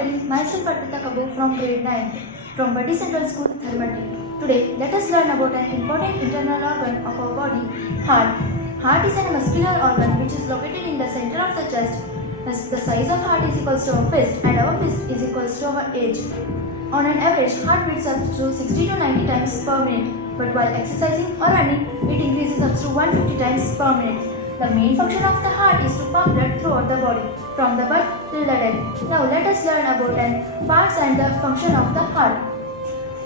Already, myself Arpita Kabu from grade 9 from Buddy Central School, Thalmatti. Today, let us learn about an important internal organ of our body, heart. Heart is a muscular organ which is located in the center of the chest. The size of heart is equals to our fist and our fist is equals to our age. On an average, heart beats up to 60 to 90 times per minute, but while exercising or running, it increases up to 150 times per minute. The main function of the heart is to pump blood throughout the body, from the birth till the death. Now let us learn about the parts and the function of the heart.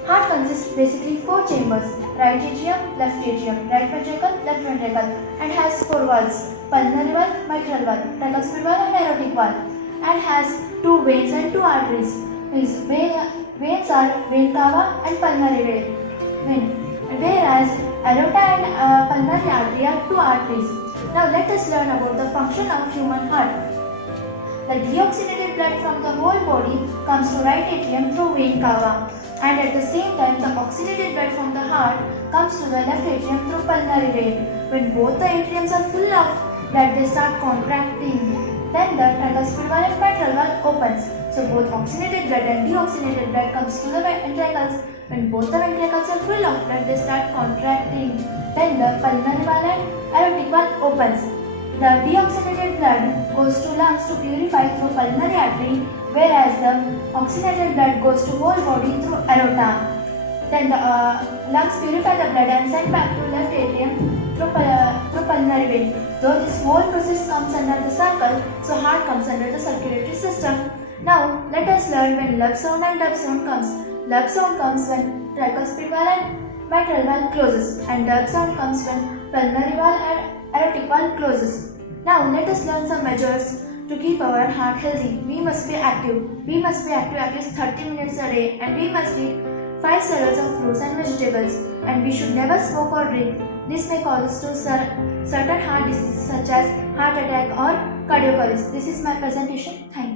Heart consists basically 4 chambers, right atrium, right ventricle, left ventricle, and has 4 valves, pulmonary valve, mitral valve, tricuspid valve and aortic valve, and has 2 veins and 2 arteries. These veins are vein cava and pulmonary vein, whereas aorta and pulmonary artery are 2 arteries. Now let us learn about the function of human heart. The deoxygenated blood from the whole body comes to right atrium through vein cava, and at the same time the oxygenated blood from the heart comes to the left atrium through pulmonary vein. When both the atriums are full of blood, they start contracting. Then the tricuspid valve and mitral valve opens. So both oxygenated blood and deoxygenated blood comes to the ventricles. When both the ventricles are full of blood, they start contracting. Then the pulmonary valve and aortic valve opens. The deoxygenated blood goes to lungs to purify through pulmonary artery, whereas the oxygenated blood goes to whole body through aorta. Then the lungs purify the blood and send back to left atrium through pulmonary vein. Though this whole process comes under the circle, so heart comes under the circulatory system. Now let us learn when love sound and dub sound comes. Love sound comes when tricuspid valve and mitral valve closes, and dub sound comes when pulmonary valve and aortic valve closes. Now let us learn some measures to keep our heart healthy. We must be active. We must be active at least 30 minutes a day, and we must eat 5 servings of fruits and vegetables, and we should never smoke or drink. This may cause us to certain heart diseases such as heart attack or cardiac arrest. This is my presentation. Thank you.